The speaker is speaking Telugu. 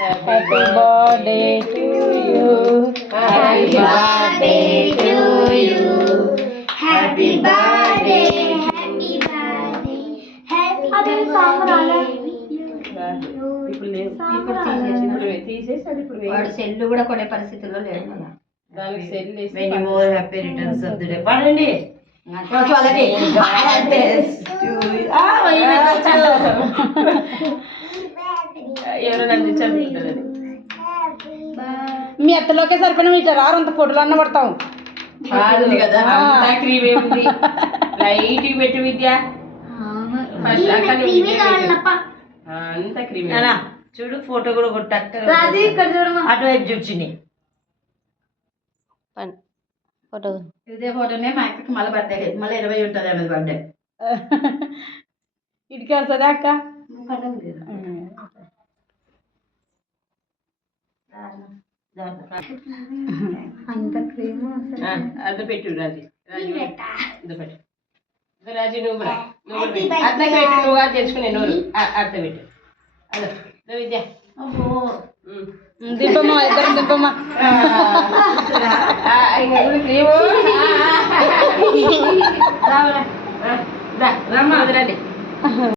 Happy birthday to you, happy birthday to you, happy birthday, happy birthday, happy వాడు సెల్లు కూడా కొనే పరిస్థితుల్లో లేడు కదా. Many more happy returns of the day. పడండి. ఎవరైనా అందించాలి. మీ ఎత్తలోకే సరిపోయిన ఇట్లా రారు అంత ఫోటోలు అన్న పడతాం కదా. క్రీమ్ ఏముంది లైట్ పెట్టి విద్య అంత క్రీమ్ చూడు ఫోటో కూడా కొట్టక్క అటువైపు చూచింది ఫోటో. ఇదే ఫోటోనే మా అక్కకి మళ్ళీ బర్త్డే మళ్ళీ 20 ఉంటుంది ఆమె బర్త్డే. ఇటుకే వస్తుంది అక్క. అంత క్రీమ్ అది పెట్టు రాజీ. ఇది పెట్టు రాజీ. నువ్వు కూడా అట్లా పెట్టు. నువ్వు అది తెలుసుకునే నోరు అర్థ పెట్టు. అదో విద్య దిబ్బమ్మ ఇద్దరం దిబ్బమ్మ క్రీము రమ్మ రండి.